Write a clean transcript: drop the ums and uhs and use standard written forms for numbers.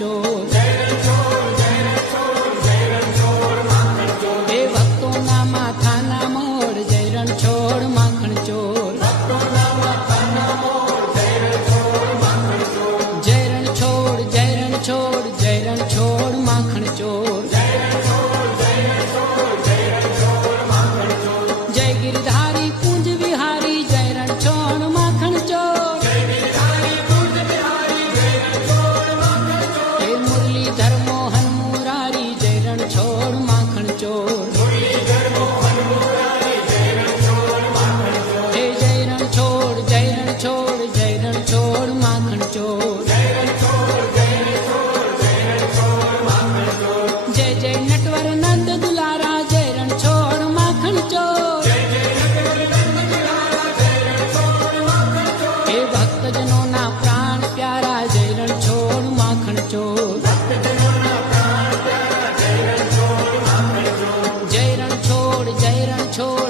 ચોર એ ભક્તોના માથાના મોર જય રણછોડ માખણ ચોર જય રણછોડ જય રણછોડ જય રણછોડ માખણ ચોર જય ગિરધારી કુંજ વિહારી જય રણછોડ માખણ ચોર એ મુરલીધર મોહન મુરારી જય રણછોડ માખણ ચોર એ જય રણછોડ જય રણછોડ જય રણછોડ માખણ ચોર જય જય નટવર નંદ દુલારા જય રણછોડ માખણ ચોર એ ભક્તજનોના પ્રાણ પ્યારા જય રણછોડ માખણ ચોર જય રણછોડ જય રણછોડ